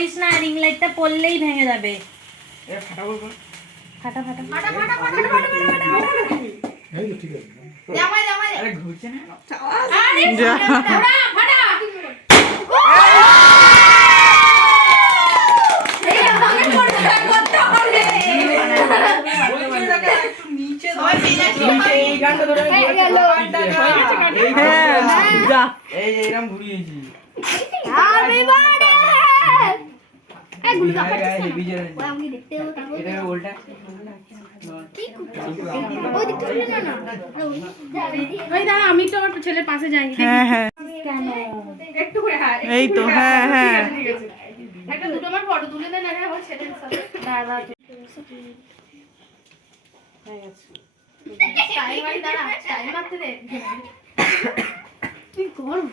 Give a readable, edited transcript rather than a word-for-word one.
করিস না, রিং লাইটটা পড়লেই ভেঙে যাবে। এটা ফাটাবো তো। ফাটা ফাটা ফাটা ফাটা ফাটা ফাটা ফাটা ফাটা। এই তো ঠিক আছে। জামাই জামাই। আরে ঘুরছে না। আরে যা। ফাটা ফাটা। এই আমাকে করতে হবে। একটু নিচে সবাই পেনাল্টি নিচে এই গানটা ধরে হয়ে গেল। হ্যাঁ যা। এই যে এরকম ঘুরিয়েছি। Happy birthday. এই গুলি কাপড় গায়ে বিজয় ওরা আমাকে দেখতে হবে তারপর এটা উল্টা কি ওই দিকটা চলে না না ওই দাঁড়া, আমি তো আমার ছেলের পাশে যাই। হ্যাঁ হ্যাঁ একটু করে, হ্যাঁ এই তো, হ্যাঁ, হ্যাঁ। ঠিক আছে। একটা দুটো আমার ফটো তুলে দেন আরে আমার ছেলের সাথে। দাঁড়া স্টাইল মারি, দাঁড়া স্টাইল মারতে দে। কি করব